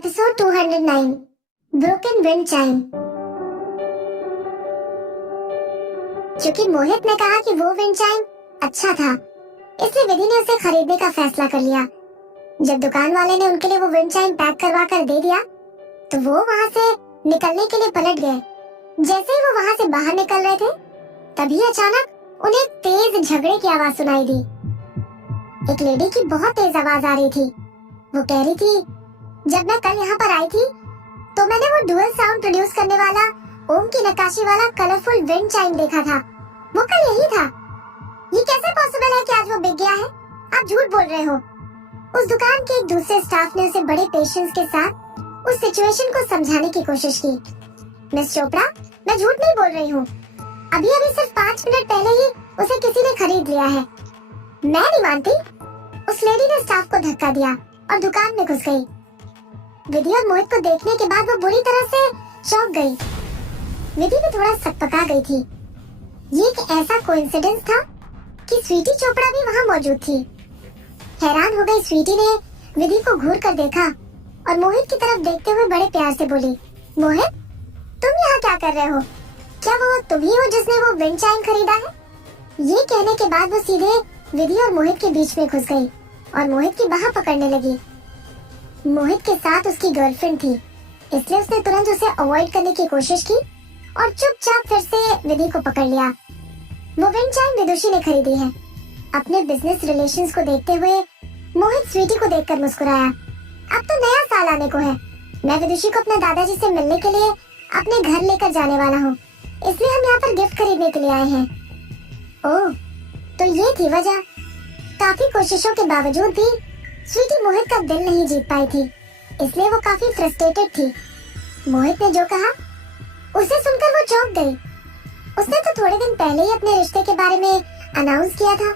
Episode 209 broken wind chime. क्योंकि मोहित ने कहा कि वो विंड चाइम अच्छा था, इसलिए विधि ने उसे खरीदने का फैसला कर लिया। जब दुकान वाले ने उनके लिए वो विंड चाइम पैक करवा कर दे दिया तो वो वहाँ से निकलने के लिए पलट गए। जैसे ही वो वहाँ से बाहर निकल रहे थे तभी अचानक उन्हें एक तेज झगड़े की आवाज सुनाई दी। एक लेडी की बहुत तेज आवाज आ रही थी। वो कह रही थी, जब मैं कल यहाँ पर आई थी तो मैंने वो डुअल साउंड प्रोड्यूस करने वाला ओम की नक्काशी वाला कलरफुल विंड चाइम देखा था। वो कल यही था। ये कैसे पॉसिबल है कि आज वो बिक गया है? आप झूठ बोल रहे हो। उस दुकान के एक दूसरे स्टाफ ने उसे बड़े पेशेंस के साथ उस सिचुएशन को समझाने की कोशिश की। मिस चोपड़ा, मैं झूठ नहीं बोल रही हूँ। अभी अभी सिर्फ 5 मिनट पहले ही उसे किसी ने खरीद लिया है। मैं नहीं मानती। उस लेडी ने स्टाफ को धक्का दिया और दुकान में घुस गई। विधि और मोहित को देखने के बाद वो बुरी तरह से चौंक गई। विधि भी थोड़ा सकपका गई थी। ये एक ऐसा कोइंसिडेंस था कि स्वीटी चोपड़ा भी वहाँ मौजूद थी। हैरान हो गई स्वीटी ने विधि को घूर कर देखा और मोहित की तरफ देखते हुए बड़े प्यार से बोली, मोहित, तुम यहाँ क्या कर रहे हो? क्या वो तुम ही हो जिसने वो विंड चाइम खरीदा है? ये कहने के बाद वो सीधे विधि और मोहित के बीच में घुस गई और मोहित की बाह पकड़ने लगी। मोहित के साथ उसकी गर्लफ्रेंड थी, इसलिए उसने तुरंत उसे अवॉइड करने की कोशिश की और चुपचाप फिर से विधि को पकड़ लिया। वो विंड चाइम विदुषी ने खरीदी है। अपने बिजनेस रिलेशंस को देखते हुए मोहित स्वीटी को देखकर मुस्कुराया। अब तो नया साल आने को है। मैं विदुषी को अपने दादाजी से मिलने के लिए अपने घर लेकर जाने वाला हूँ, इसलिए हम यहाँ पर गिफ्ट खरीदने के लिए आए हैं। ओह, तो ये थी वजह। काफी कोशिशों के बावजूद भी स्वीटी मोहित का दिल नहीं जीत पाई थी, इसलिए वो काफी फ्रस्ट्रेटेड थी। मोहित ने जो कहा उसे सुनकर वो चौंक गई। उसने तो थोड़े दिन पहले ही अपने रिश्ते के बारे में अनाउंस किया था,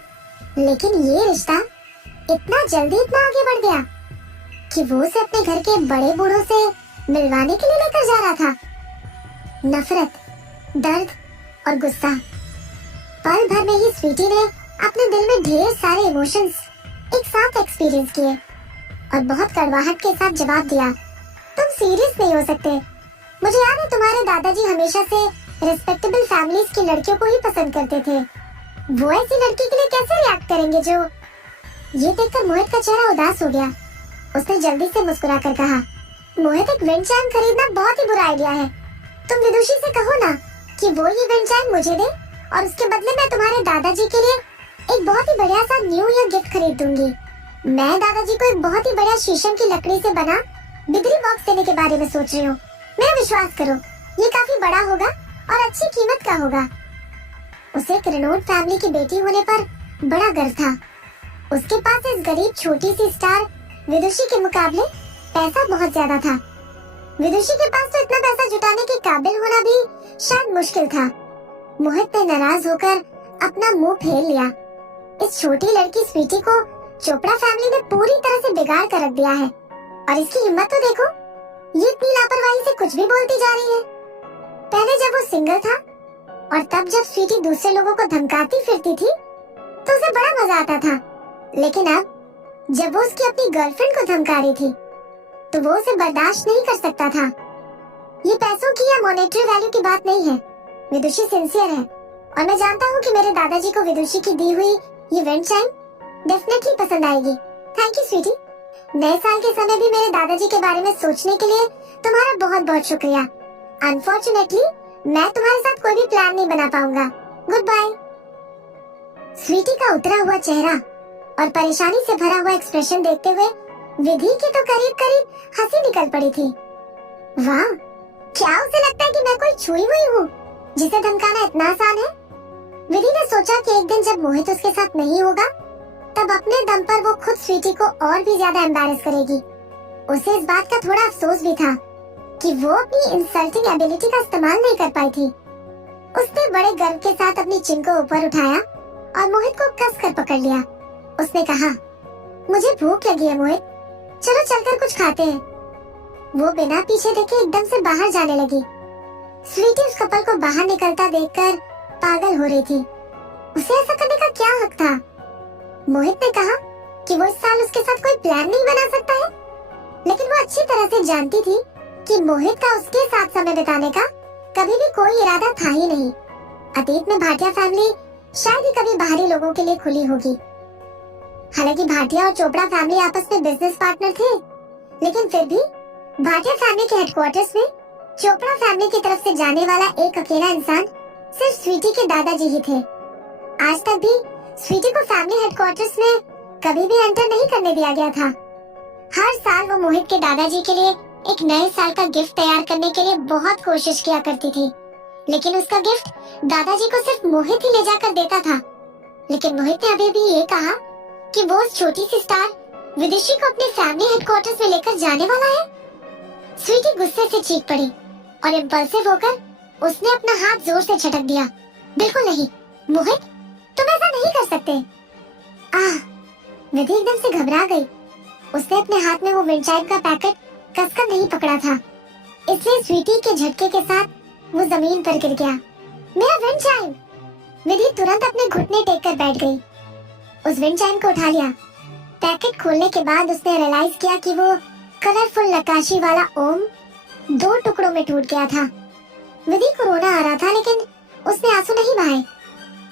लेकिन ये रिश्ता इतना जल्दी इतना आगे बढ़ गया कि वो उसे अपने घर के बड़े बूढ़ों से मिलवाने के लिए लेकर जा रहा था। नफरत, दर्द और गुस्सा। पल भर में ही स्वीटी ने अपने दिल में ढेर सारे इमोशंस एक साथ एक्सपीरियंस किए और बहुत कड़वाहट के साथ जवाब दिया, तुम सीरियस नहीं हो सकते। मुझे याद है तुम्हारे दादाजी हमेशा से रिस्पेक्टेबल फैमिलीज की लड़कियों को ही पसंद करते थे। वो ऐसी लड़की के लिए कैसे रिएक्ट करेंगे जो... ये देखकर मोहित का चेहरा उदास हो गया। उसने जल्दी से मुस्कुरा कर कहा, मोहित, एक विंड चाइम खरीदना बहुत ही बुरा आइडिया है। तुम विदुषी से कहो ना कि वो ये विंड चाइम मुझे दे और उसके बदले मैं तुम्हारे दादाजी के लिए एक बहुत ही बढ़िया सा न्यू ईयर गिफ्ट खरीद दूंगी। मैं दादाजी को एक बहुत ही बढ़िया शीशम की लकड़ी से बना बिजली बॉक्स देने के बारे में सोच रही हूँ। मेरा विश्वास करो, ये काफी बड़ा होगा और अच्छी कीमत का होगा। उसे एक रिनोड फैमिली की बेटी होने पर बड़ा गर्व था। उसके पास इस गरीब छोटी सी स्टार विदुषी के मुकाबले पैसा बहुत ज्यादा था। विदुषी के पास तो इतना पैसा जुटाने के काबिल होना भी शायद मुश्किल था। मोहित ने नाराज होकर अपना मुंह फेर लिया। इस छोटी लड़की स्वीटी को चोपड़ा फैमिली ने पूरी तरह से बिगाड़ कर रख दिया है और इसकी हिम्मत तो देखो, ये इतनी लापरवाही से कुछ भी बोलती जा रही है। पहले जब वो सिंगल था और तब जब स्वीटी दूसरे लोगों को धमकाती फिरती थी तो उसे बड़ा मजा आता था, लेकिन अब जब वो उसकी अपनी गर्लफ्रेंड को धमका रही थी तो वो उसे बर्दाश्त नहीं कर सकता था। ये पैसों की या मॉनेटरी वैल्यू की बात नहीं है। विदुषी सिंसियर है और मैं जानता हूँ कि मेरे दादाजी को विदुषी की दी हुई ये विंड चाइम डेफिनेटली पसंद आएगी। Thank you sweetie. नए साल के समय भी मेरे दादाजी के बारे में सोचने के लिए तुम्हारा बहुत बहुत शुक्रिया। अनफॉर्चुनेटली मैं तुम्हारे साथ कोई भी प्लान नहीं बना पाऊंगा। Good bye. स्वीटी का उतरा हुआ चेहरा और परेशानी से भरा हुआ एक्सप्रेशन देखते हुए विधि की तो करीब करीब हंसी निकल पड़ी थी। वाह, क्या उसे लगता है कि मैं कोई छुई हुई हूँ जिसे धमकाना इतना आसान है? विधि ने सोचा कि एक दिन जब मोहित उसके साथ नहीं होगा तब अपने दम पर वो खुद स्वीटी को और भी ज्यादा एम्बैरेस करेगी। उसे इस बात का थोड़ा अफसोस भी था कि वो अपनी इंसल्टिंग एबिलिटी का इस्तेमाल नहीं कर पाई थी। उसने बड़े गर्व के साथ अपनी चिन को ऊपर उठाया और मोहित को कस कर पकड़ लिया। उसने कहा, मुझे भूख लगी है मोहित, चलो चलकर कुछ खाते हैं। वो बिना पीछे देखे एकदम से बाहर जाने लगी। स्वीटी उस कपल को बाहर निकलता देखकर पागल हो रही थी। उसे ऐसा करने का क्या हक था? मोहित ने कहा कि वो इस साल उसके साथ कोई प्लान नहीं बना सकता है। लेकिन वो अच्छी तरह से जानती थी कि मोहित का उसके साथ समय बिताने का कभी भी कोई इरादा था ही नहीं। अतीत में भाटिया फैमिली शायद ही कभी बाहरी लोगों के लिए खुली होगी। हालांकि भाटिया और चोपड़ा फैमिली आपस में बिजनेस पार्टनर थे, लेकिन फिर भी भाटिया फैमिली के हेडक्वार्टर्स में चोपड़ा फैमिली की तरफ से जाने वाला एक अकेला इंसान सिर्फ स्वीटी के दादाजी ही थे। आज तक भी स्वीटी को फैमिली हेडक्वार्टर्स में कभी भी एंटर नहीं करने दिया गया था। हर साल वो मोहित के दादाजी के लिए एक नए साल का गिफ्ट तैयार करने के लिए बहुत कोशिश किया करती थी, लेकिन उसका गिफ्ट दादाजी को सिर्फ मोहित ही ले जाकर देता था। लेकिन मोहित ने अभी भी ये कहा कि वो उस छोटी सी स्टार विदिशी को अपने फैमिली हेडक्वार्टर्स में लेकर जाने वाला है। स्वीटी गुस्से से चीख पड़ी और इम्पल्सिव होकर उसने अपना हाथ जोर से झटक दिया। बिल्कुल नहीं मोहित, तुम ऐसा नहीं कर सकते। विधि एकदम से घबरा गई। उसने अपने हाथ में वो विंडचाइम का पैकेट कसकर नहीं पकड़ा था, इसलिए स्वीटी के झटके के साथ वो जमीन पर गिर गया। मेरा विंडचाइम! विधि तुरंत अपने घुटने टेक कर बैठ गई। उस विंडचाइम को उठा लिया। पैकेट खोलने के बाद उसने रियलाइज किया कि वो कलरफुल नक्काशी वाला ओम 2 टुकड़ों में टूट गया था। विधि को रोना आ रहा था, लेकिन उसने आंसू नहीं बहाए।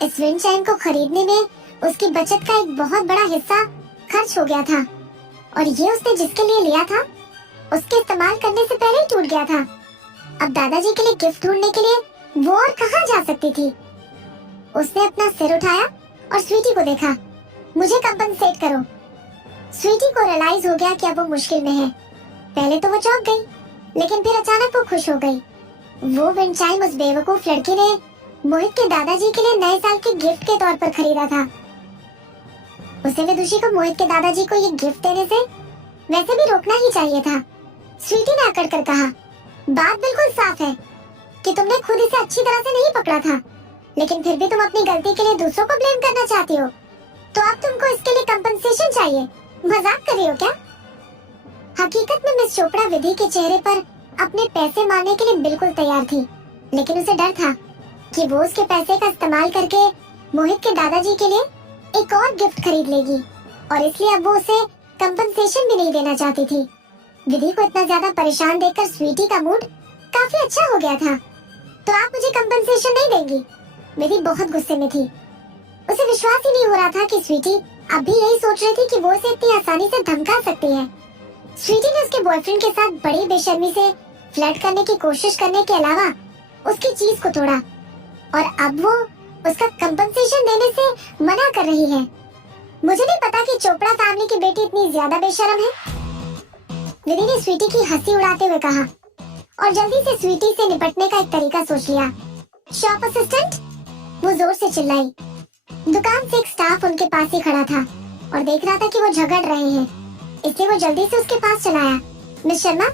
इस विंडचाइम को खरीदने में उसकी बचत का एक बहुत बड़ा हिस्सा खर्च हो गया था, और ये उसने जिसके लिए लिया था उसके इस्तेमाल करने से पहले ही टूट गया था। अब दादाजी के लिए गिफ्ट ढूंढने के लिए वो और कहाँ जा सकती थी। उसने अपना सिर उठाया और स्वीटी को देखा। मुझे कंपनसेट करो। स्वीटी को रियलाइज हो गया कि अब वो मुश्किल में है। पहले तो वो चौंक गई, लेकिन फिर अचानक वो खुश हो गई। वो विंडचाइम उस बेवकूफ लड़की ने मोहित के दादाजी के लिए नए साल के गिफ्ट के तौर पर खरीदा था। उसे विदुषी को मोहित के दादाजी को ये गिफ्ट देने से वैसे भी रोकना ही चाहिए था। स्वीटी ने अकड़ कर कहा, बात बिल्कुल साफ है कि तुमने खुद इसे अच्छी तरह से नहीं पकड़ा था, लेकिन फिर भी तुम अपनी गलती के लिए दूसरों को ब्लेम करना चाहती हो। तो अब तुमको इसके लिए कंपनसेशन चाहिए। मजाक कर रही हो क्या? हकीकत में मिस चोपड़ा विधि के चेहरे पर अपने पैसे मारने के लिए बिल्कुल तैयार थी, लेकिन उसे डर था कि वो उसके पैसे का इस्तेमाल करके मोहित के दादाजी के लिए एक और गिफ्ट खरीद लेगी, और इसलिए अब वो उसे कंपनसेशन भी नहीं देना चाहती थी। विधि को इतना ज्यादा परेशान देखकर स्वीटी का मूड काफी अच्छा हो गया था। तो आप मुझे कंपनसेशन नहीं देंगी? विधि बहुत गुस्से में थी। उसे विश्वास ही नहीं हो रहा था कि स्वीटी अभी यही सोच रही थी कि वो उसे इतनी आसानी से धमका सकती है। स्वीटी ने उसके बॉयफ्रेंड के साथ बड़ी बेशर्मी से फ्लर्ट करने की कोशिश करने के अलावा उसकी चीज को तोड़ा, और अब वो उसका कंपनसेशन देने से मना कर रही है। मुझे नहीं पता कि चोपड़ा फैमिली की बेटी इतनी ज्यादा बेशर्म है। विधि ने स्वीटी की हंसी उड़ाते हुए कहा, और जल्दी से स्वीटी से निपटने का एक तरीका सोच लिया। Shop assistant! वो जोर से चिल्लाई। दुकान से एक स्टाफ उनके पास ही खड़ा था और देख रहा था कि वो झगड़ रहे हैं, इसलिए वो जल्दी से उसके पास चला आया। मिस शर्मा,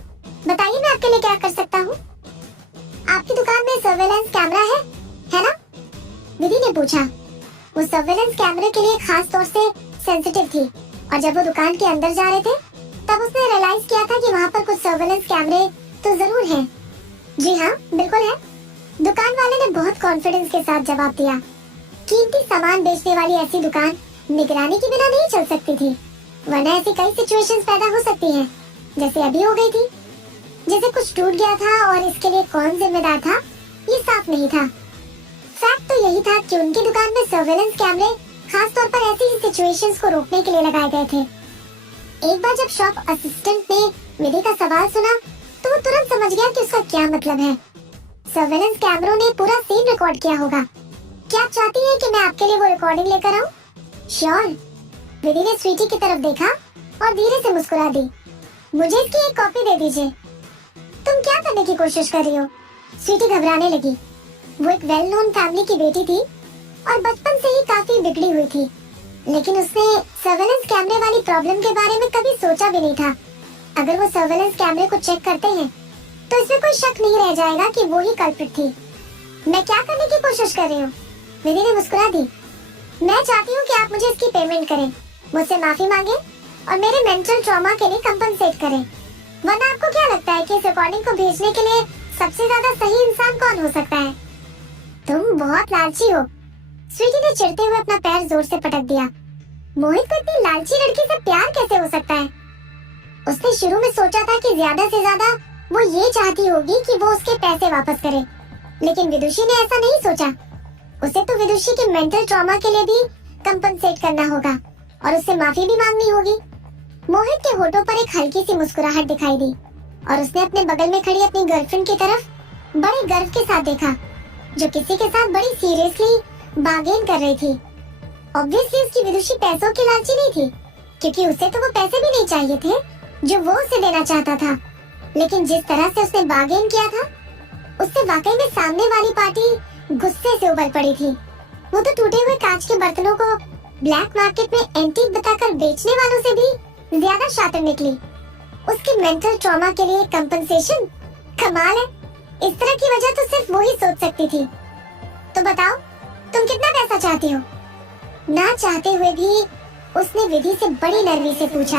बताइए मैं आपके लिए क्या कर सकता हूँ? आपकी दुकान में सर्वेलेंस कैमरा है ना? विधि ने पूछा। वो सर्वेलेंस कैमरे के लिए खास तौर से सेंसिटिव थी, और जब वो दुकान के अंदर जा रहे थे तब उसने रियलाइज किया था कि वहाँ पर कुछ सर्वेलेंस कैमरे तो जरूर हैं। जी हाँ, बिल्कुल है। दुकान वाले ने बहुत कॉन्फिडेंस के साथ जवाब दिया। कीमती सामान बेचने वाली ऐसी दुकान निगरानी के बिना नहीं चल सकती थी, वरना ऐसी कई सिचुएशंस पैदा हो सकती हैं, जैसे अभी हो गई थी। जैसे कुछ टूट गया था और इसके लिए कौन जिम्मेदार था ये साफ नहीं था। फैक्ट तो यही था कि उनकी दुकान में सर्वेलेंस कैमरे खास तौर पर ऐसी ही सिचुएशंस को रोकने के लिए लगाए गए थे। एक बार जब शॉप असिस्टेंट ने विधि का सवाल सुना तो वो तुरंत समझ गया कि उसका क्या मतलब है। सर्वेलेंस कैमरों ने पूरा सीन रिकॉर्ड किया होगा। क्या आप चाहती हैं कि मैं आपके लिए वो रिकॉर्डिंग लेकर आऊं? श्योर। विधि ने स्वीटी की तरफ देखा और धीरे से मुस्कुरा दी। मुझे इसकी एक कॉपी दे दीजिए। तुम क्या करने की कोशिश कर रही हो? स्वीटी घबराने लगी। वो एक वेल नोन फैमिली की बेटी थी और बचपन से ही काफी बिगड़ी हुई थी, लेकिन उसने सर्वेलेंस कैमरे वाली प्रॉब्लम के बारे में कभी सोचा भी नहीं था। अगर वो सर्वेलेंस कैमरे को चेक करते हैं तो इसमें कोई शक नहीं रह जाएगा कि वो ही कल्प्रिट थी। मैं क्या करने की कोशिश कर रही हूँ? विधि ने मुस्कुरा दी। मैं चाहती हूँ कि आप मुझे इसकी पेमेंट करें, मुझसे माफी मांगे और मेरे मेंटल ट्रॉमा के लिए कंपनसेट करें। वरना आपको क्या लगता है कि इस रिकॉर्डिंग को भेजने के लिए सबसे ज्यादा सही इंसान कौन हो सकता है? तुम बहुत लालची हो। स्वीटी ने चिढ़ते हुए अपना पैर जोर से पटक दिया। मोहित को इतनी लालची लड़की से प्यार कैसे हो सकता है? उसने शुरू में सोचा था कि ज्यादा से ज्यादा वो ये चाहती होगी कि वो उसके पैसे वापस करे, लेकिन विदुषी ने ऐसा नहीं सोचा। उसे तो विदुषी के मेंटल ट्रॉमा के लिए भी कंपनसेट करना होगा और उससे माफी भी मांगनी होगी। मोहित के होठों पर एक हल्की सी मुस्कुराहट दिखाई दी और उसने अपने बगल में खड़ी अपनी गर्लफ्रेंड की तरफ बड़े गर्व के साथ देखा, जो किसी के साथ बड़ी सीरियसली बार्गेन कर रही थी। ऑब्वियसली उसकी विदुषी पैसों की लालची नहीं थी, क्योंकि उसे तो वो पैसे भी नहीं चाहिए थे जो वो उसे देना चाहता था। लेकिन जिस तरह से उसने बार्गेन किया था, उससे वाकई में सामने वाली पार्टी गुस्से से उबल पड़ी थी। वो तो टूटे हुए कांच के बर्तनों को ब्लैक मार्केट में एंटीक बताकर बेचने वालों से भी ज्यादा शातिर निकली। उसके मेंटल ट्रॉमा के लिए कंपनसेशन, कमाल है। इस तरह की वजह तो सिर्फ वो ही सोच सकती थी। तो बताओ, तुम कितना पैसा चाहती हो? ना चाहते हुए भी उसने विधि से बड़ी नरमी से पूछा।